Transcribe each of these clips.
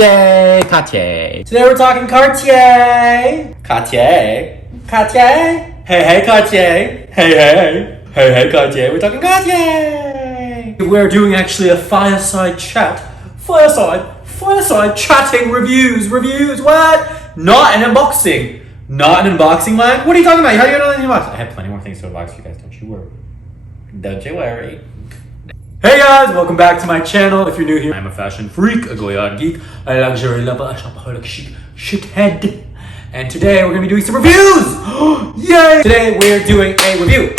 Yay, Cartier. Today we're talking Cartier. Cartier. Cartier. Hey, Cartier. Hey, Cartier. We're talking Cartier. We're doing actually a fireside chat. Fireside chatting reviews. What? Not an unboxing. Not an unboxing, Mike. What are you talking about? How do you know anything about? I have plenty more things to unbox for you guys. Don't you worry. Hey guys, welcome back to my channel. If you're new here, I'm a fashion freak, a goyard geek, a luxury lover, a shopaholic shithead. And today we're gonna be doing some reviews! Yay! Today we're doing a review.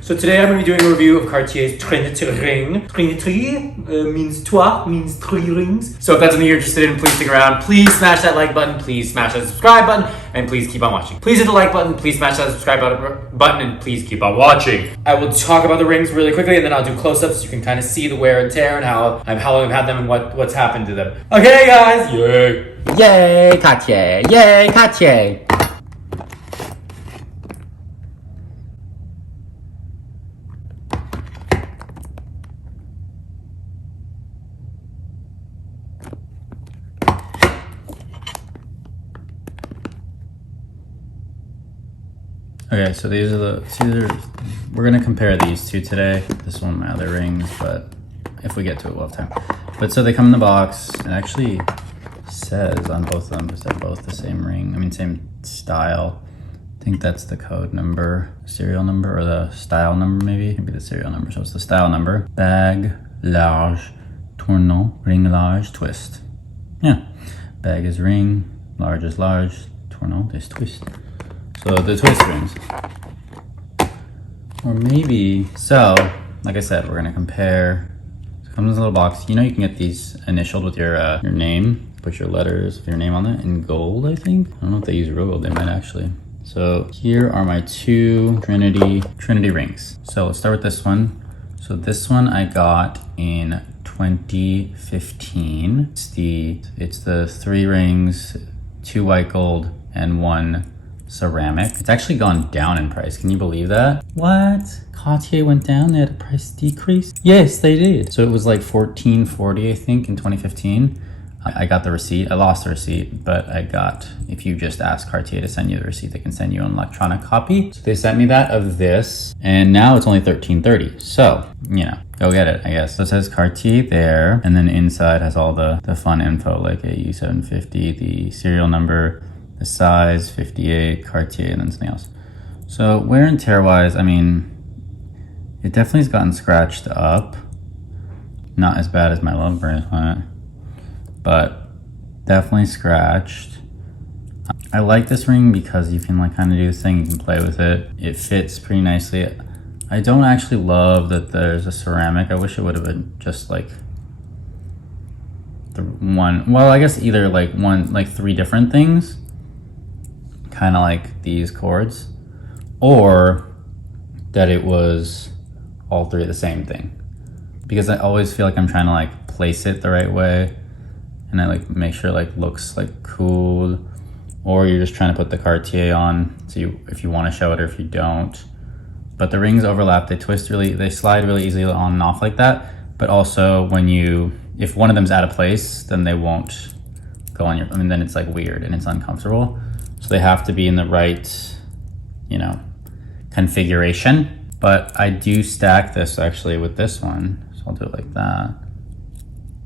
So today I'm going to be doing a review of Cartier's Trinity ring. Trinity means three rings. So if that's something you're interested in, please stick around. Please smash that like button, please smash that subscribe button, and please keep on watching. Please hit the like button, please smash that subscribe button, and please keep on watching. I will talk about the rings really quickly, and then I'll do close-ups so you can kind of see the wear and tear and how long I've had them and what's happened to them. Okay guys, yay! Yay, Cartier. Yay, Cartier. Okay, so we're gonna compare these two today. This one, my other rings, but if we get to it, we'll have time. But so they come in the box. It actually says on both of them, because they're both the same ring. I mean, same style. I think that's the code number, serial number, or the style number maybe. Maybe the serial number, so it's the style number. Bag, large, tournon, ring large, twist. Yeah, bag is ring, large is large, tournon is twist. So the twist rings. Or maybe, so like I said, we're gonna compare. So it comes in this little box. You know, you can get these initialed with your name. Put your letters of your name on it in gold, I think. I don't know if they use real gold, they might actually. So here are my two Trinity rings. So let's start with this one. So this one I got in 2015. It's the 3 rings, 2 white gold, and 1 ceramic. It's actually gone down in price. Can you believe that? What? Cartier went down? They had a price decrease? Yes, they did. So it was like $14.40, I think, in 2015. I got the receipt. I lost the receipt, but I got, if you just ask Cartier to send you the receipt, they can send you an electronic copy. So they sent me that of this, and now it's only $13.30. So, you know, go get it, I guess. So it says Cartier there, and then inside has all the fun info, like AU750, the serial number, the size, 58, Cartier, and then something else. So wear and tear wise, I mean, it definitely has gotten scratched up. Not as bad as my love bracelet, but definitely scratched. I like this ring because you can like kind of do this thing, you can play with it. It fits pretty nicely. I don't actually love that there's a ceramic. I wish it would have been just like the one, well, I guess either like 3 different things, kind of like these chords, or that it was all 3 the same thing, because I always feel like I'm trying to like place it the right way, and I like make sure it like looks like cool, or you're just trying to put the Cartier on, so if you want to show it or if you don't. But the rings overlap, they slide really easily on and off like that, but also if one of them's out of place, then they won't go on then it's like weird and it's uncomfortable. So they have to be in the right, you know, configuration. But I do stack this actually with this one. So I'll do it like that.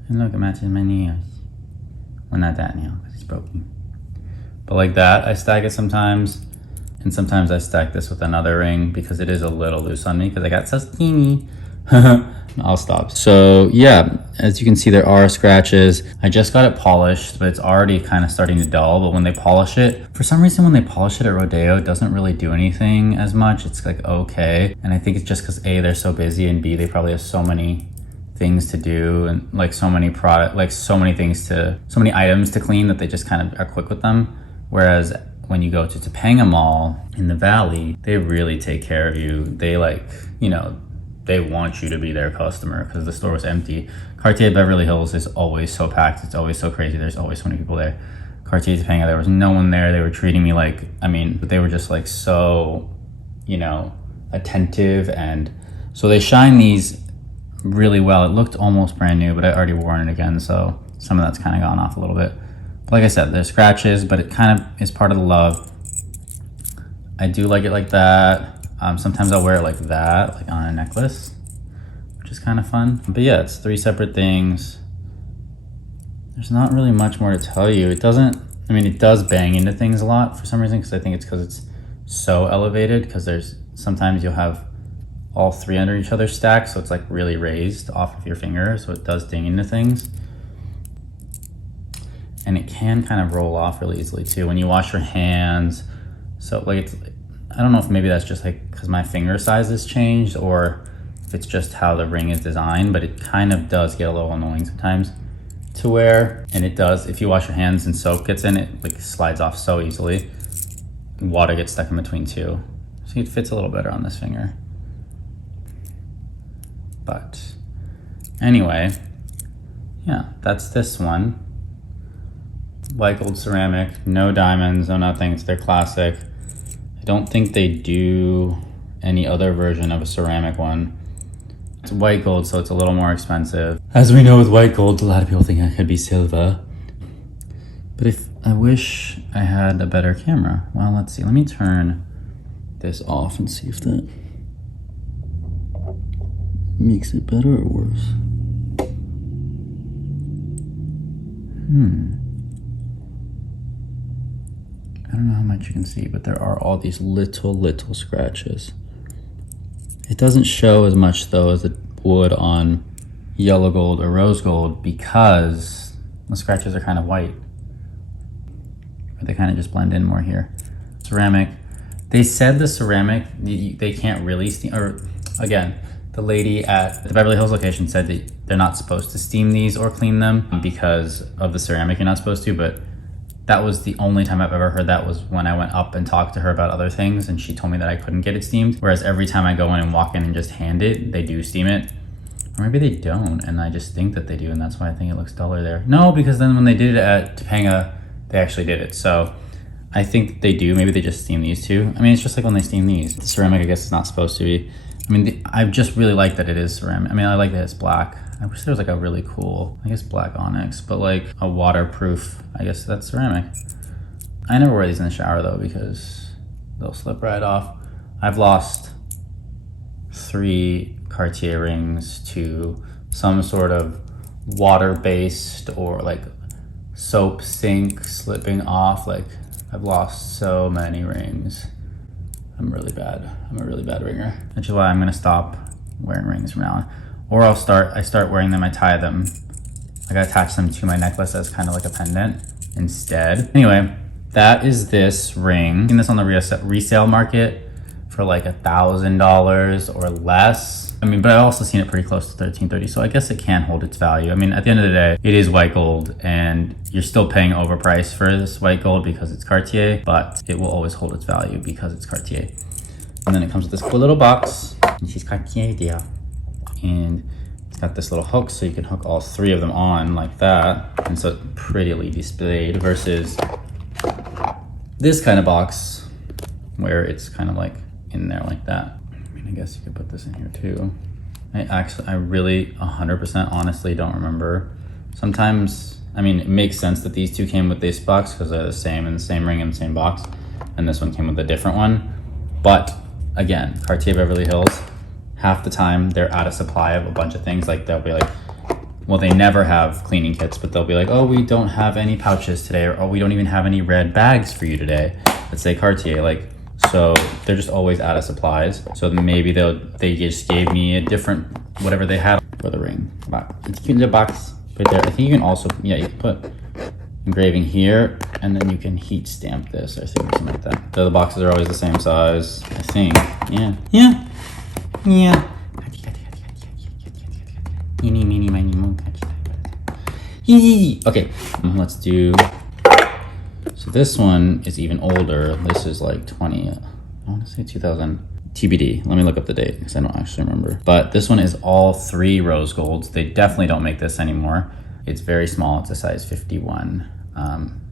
And look, it matches my nails. Well, not that nail, because it's broken. But like that, I stack it sometimes. And sometimes I stack this with another ring because it is a little loose on me because I got so skinny. I'll stop. So yeah, as you can see, there are scratches. I just got it polished, but it's already kind of starting to dull. But when they polish it, for some reason, when they polish it at Rodeo, it doesn't really do anything as much. It's like, okay. And I think it's just because A, they're so busy, and B, they probably have so many things to do and like so many items to clean that they just kind of are quick with them. Whereas when you go to Topanga Mall in the Valley, they really take care of you. They like, you know, they want you to be their customer because the store was empty. Cartier Beverly Hills is always so packed. It's always so crazy. There's always so many people there. Cartier Topanga, there was no one there. They were treating me like, they were just like so, you know, attentive. And so they shine these really well. It looked almost brand new, but I already worn it again, so some of that's kind of gone off a little bit. But like I said, there's scratches, but it kind of is part of the love. I do like it like that. Sometimes I'll wear it like that, like on a necklace, which is kind of fun. But yeah, it's 3 separate things. There's not really much more to tell you. It doesn't, I mean, it does bang into things a lot for some reason, because I think it's because it's so elevated, because there's sometimes you'll have all 3 under each other stacked, so it's like really raised off of your finger, so it does ding into things. And it can kind of roll off really easily too when you wash your hands. So like, it's, I don't know if maybe that's just like because my finger size has changed, or if it's just how the ring is designed, but it kind of does get a little annoying sometimes to wear. And it does, if you wash your hands and soap gets in it, like slides off so easily. Water gets stuck in between too. So it fits a little better on this finger. But anyway, yeah, that's this one. White gold ceramic, no diamonds, no nothing, it's their classic. I don't think they do any other version of a ceramic one. It's white gold, so it's a little more expensive. As we know with white gold, a lot of people think it could be silver. But if I wish I had a better camera. Well, let's see, let me turn this off and see if that makes it better or worse. I don't know how much you can see, but there are all these little scratches. It doesn't show as much though as it would on yellow gold or rose gold, because the scratches are kind of white. But they kind of just blend in more here. Ceramic. They said the ceramic, they can't really steam, or again, the lady at the Beverly Hills location said that they're not supposed to steam these or clean them because of the ceramic, you're not supposed to, but that was the only time I've ever heard that, was when I went up and talked to her about other things and she told me that I couldn't get it steamed. Whereas every time I go in and walk in and just hand it, they do steam it. Or maybe they don't, and I just think that they do, and that's why I think it looks duller there. No, because then when they did it at Topanga, they actually did it. So I think they do, maybe they just steam these too. I mean, it's just like when they steam these. The ceramic, I guess, is not supposed to be. I mean, I just really like that it is ceramic. I mean, I like that it's black. I wish there was like a really cool, I guess black onyx, but like a waterproof, I guess that's ceramic. I never wear these in the shower though, because they'll slip right off. I've lost 3 Cartier rings to some sort of water-based or like soap sink slipping off. Like, I've lost so many rings. I'm really bad. I'm a really bad ringer. Which is why I'm gonna stop wearing rings from now on. Or I start wearing them, I tie them. Like, I attach them to my necklace as kind of like a pendant instead. Anyway, that is this ring. I've seen this on the resale market for like $1,000 or less. I mean, but I've also seen it pretty close to $1,330, so I guess it can hold its value. I mean, at the end of the day, it is white gold, and you're still paying overpriced for this white gold because it's Cartier, but it will always hold its value because it's Cartier. And then it comes with this cool little box, and she's Cartier, dear. And it's got this little hook, so you can hook all 3 of them on like that, and so it's prettily displayed, versus this kind of box where it's kind of like in there like that. I mean, I guess you could put this in here too. I really 100% honestly don't remember. Sometimes, I mean, it makes sense that these 2 came with this box because they're the same, and the same ring and the same box, and this one came with a different one. But again, Cartier Beverly Hills, half the time they're out of supply of a bunch of things. Like, they'll be like, well, they never have cleaning kits, but they'll be like, oh, we don't have any pouches today, or oh, we don't even have any red bags for you today. Let's say Cartier, like, so they're just always out of supplies. So maybe they just gave me a different, whatever they had for the ring. It's cute in the box right there. I think you can also, yeah, you can put engraving here, and then you can heat stamp this, I think, or something like that. So the boxes are always the same size, I think. Yeah. Okay, let's do, so this one is even older. This is like 20, I want to say 2000, TBD. Let me look up the date because I don't actually remember. But this one is all 3 rose golds. They definitely don't make this anymore. It's very small, it's a size 51.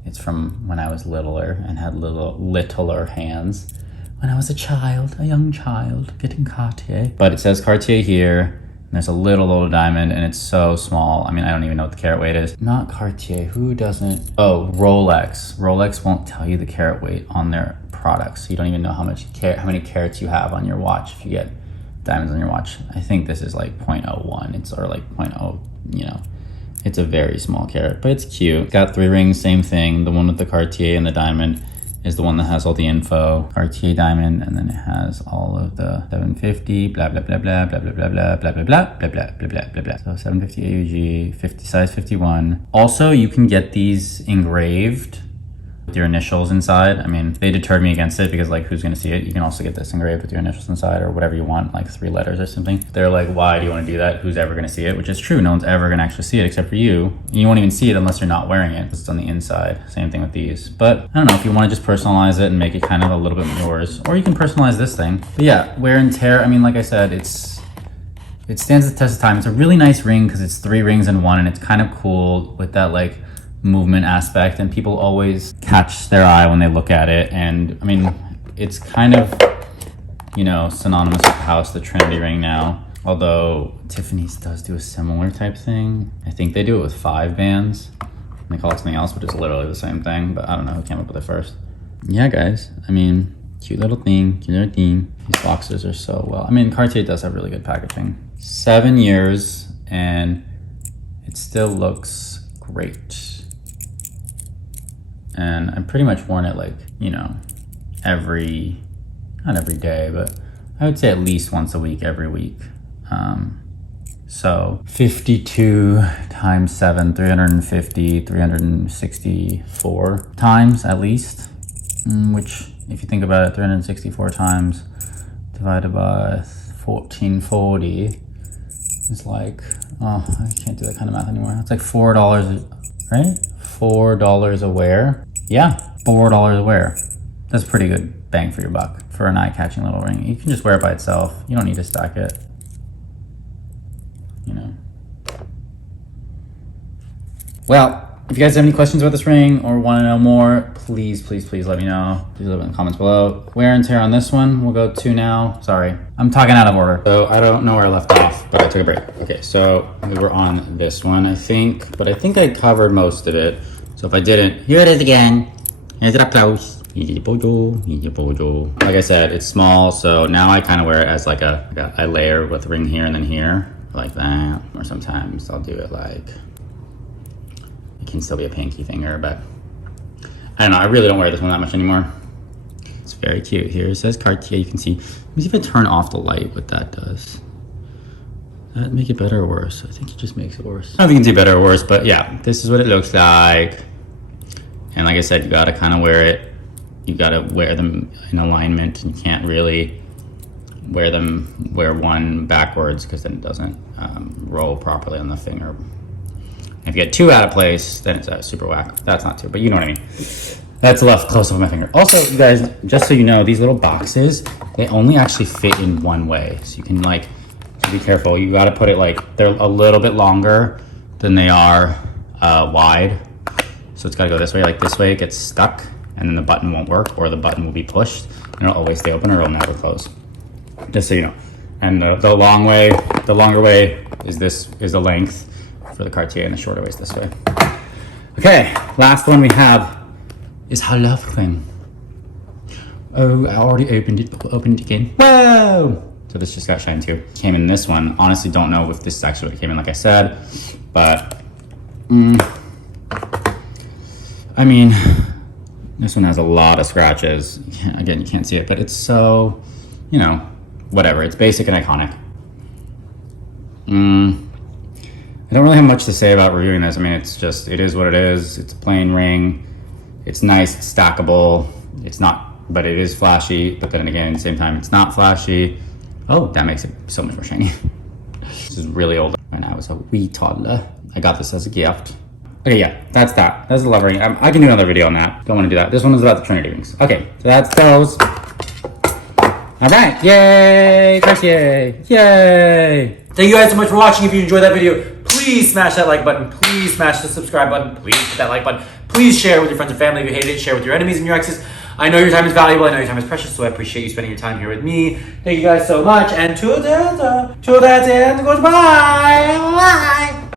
It's from when I was littler and had littler hands. When I was a child, a young child, getting Cartier. But it says Cartier here, and there's a little diamond, and it's so small. I mean, I don't even know what the carat weight is. Not Cartier, who doesn't? Oh, Rolex. Rolex won't tell you the carat weight on their products. So you don't even know how many carats you have on your watch if you get diamonds on your watch. I think this is like 0.01. It's or like 0.0, you know. It's a very small carat, but it's cute. Got 3 rings, same thing. The one with the Cartier and the diamond is the one that has all the info. Cartier diamond, and then it has all of the 750, blah, blah, blah, blah, blah, blah, blah, blah, blah, blah, blah, blah, blah, blah, blah, blah, blah. So 750 AUG, 50, size 51. Also, you can get these engraved with your initials inside. I mean, they deterred me against it because like, who's gonna see it? You can also get this engraved with your initials inside or whatever you want, like 3 letters or something. They're like, why do you wanna do that? Who's ever gonna see it? Which is true, no one's ever gonna actually see it except for you. And you won't even see it unless you're not wearing it because it's on the inside. Same thing with these. But I don't know, if you wanna just personalize it and make it kind of a little bit yours, or you can personalize this thing. But yeah, wear and tear, I mean, like I said, it stands the test of time. It's a really nice ring because it's 3 rings in one, and it's kind of cool with that like movement aspect, and people always catch their eye when they look at it. And I mean, it's kind of, you know, synonymous with house, the Trinity ring now, although Tiffany's does do a similar type thing. I think they do it with 5 bands. They call it something else, but it's literally the same thing, but I don't know who came up with it first. Yeah, guys, I mean, cute little thing, cute little thing. These boxes are so well, I mean, Cartier does have really good packaging. 7 years and it still looks great. And I've pretty much worn it like, you know, not every day, but I would say at least once a week, every week. So 52 times 7, 350, 364 times at least, which if you think about it, 364 times divided by 1440 is like, oh, I can't do that kind of math anymore. It's like $4, right? $4 a wear. Yeah, $4 a wear. That's pretty good bang for your buck for an eye-catching little ring. You can just wear it by itself. You don't need to stack it, you know. Well, if you guys have any questions about this ring or want to know more, please let me know. Please leave it in the comments below. Wear and tear on this one, we'll go to now. Sorry, I'm talking out of order. So I don't know where I left off, but I took a break. Okay, so we were on this one, I think, but I think I covered most of it. So if I didn't, here it is again. Here's an applause. Like I said, it's small, so now I kind of wear it as like I layer with a ring here and then here, like that. Or sometimes I'll do it like, it can still be a pinky finger, but I don't know, I really don't wear this one that much anymore. It's very cute. Here it says Cartier, you can see. Let me see if I turn off the light, what that does. Does that make it better or worse? I think it just makes it worse. I don't think you can do better or worse, but yeah, this is what it looks like. And like I said, you gotta kind of wear it. You gotta wear them in alignment. You can't really wear one backwards because then it doesn't roll properly on the finger. If you get 2 out of place, then it's super whack. That's not 2, but you know what I mean. That's left close up on my finger. Also, you guys, just so you know, these little boxes, they only actually fit in one way. So you can like, be careful. You gotta put it like, they're a little bit longer than they are wide. So it's gotta go this way, like this way it gets stuck and then the button won't work, or the button will be pushed and it'll always stay open or it'll never close. Just so you know. And the longer way is the length for the Cartier, and the shorter way is this way. Okay, last one we have is her love ring. Oh, I already opened it again. Whoa! So this just got shined too. Came in this one. Honestly, don't know if this is actually what it came in, like I said, but I mean, this one has a lot of scratches. Again, you can't see it, but it's so, you know, whatever. It's basic and iconic. I don't really have much to say about reviewing this. I mean, it is what it is. It's a plain ring. It's nice, it's stackable. It's not, but it is flashy. But then again, at the same time, it's not flashy. Oh, that makes it so much more shiny. This is really old. When I was a wee toddler, I got this as a gift. Okay, yeah, that's that. That's the love ring. I can do another video on that. Don't want to do that. This one is about the Trinity rings. Okay, so that's those. All right, yay, Cartier, yay. Thank you guys so much for watching. If you enjoyed that video, please smash that like button. Please smash the subscribe button. Please hit that like button. Please share with your friends and family. If you hate it, share with your enemies and your exes. I know your time is valuable. I know your time is precious, so I appreciate you spending your time here with me. Thank you guys so much, and to that end, goodbye. Bye.